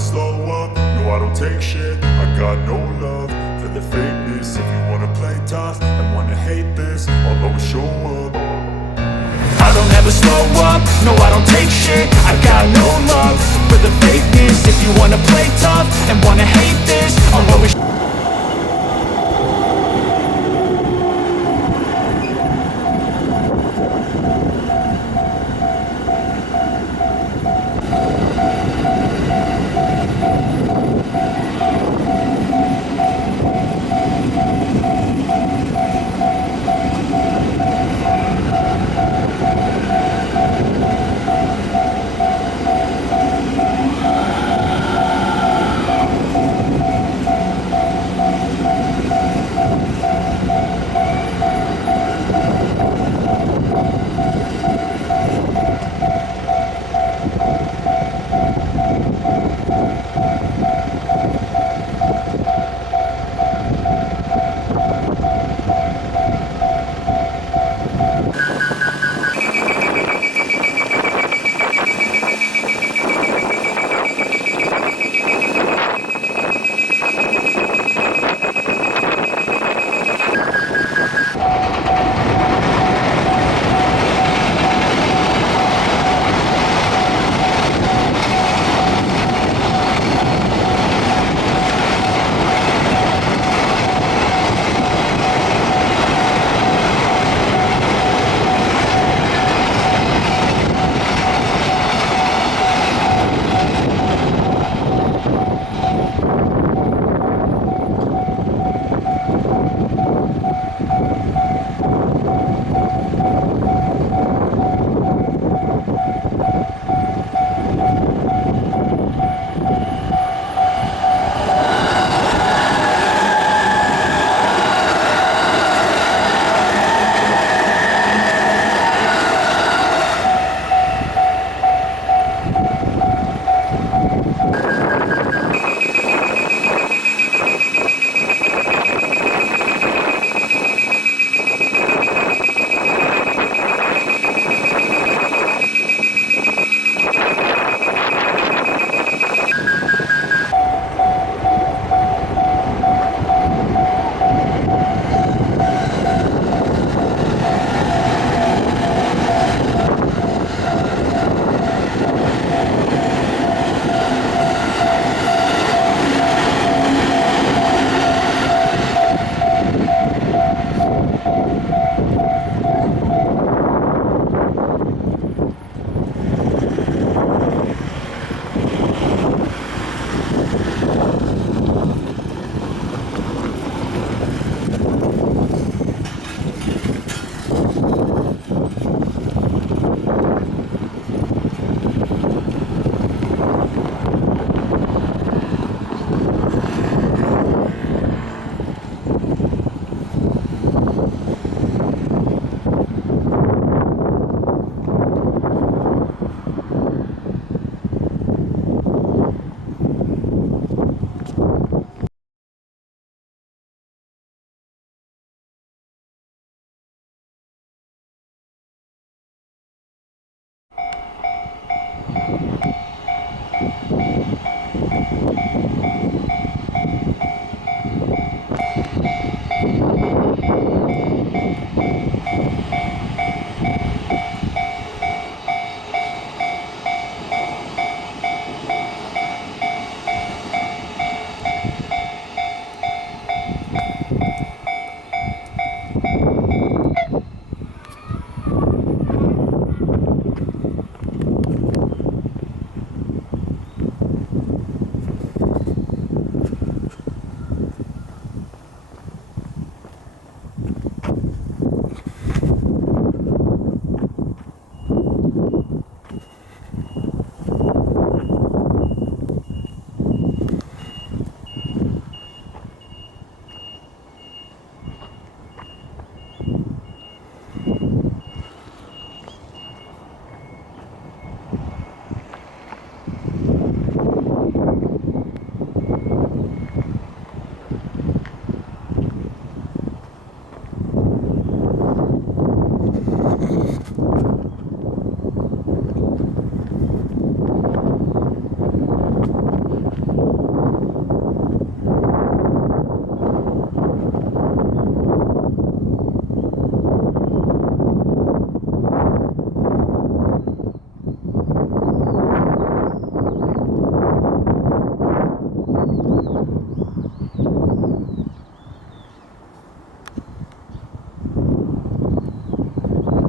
slow up, no I don't take shit. I got no love for the fakeness. If you wanna play tough and wanna hate this, I'll always show up. I don't ever slow up, no I don't take shit. I got no love for the fakeness. If you wanna play tough and wanna hate this, I'll always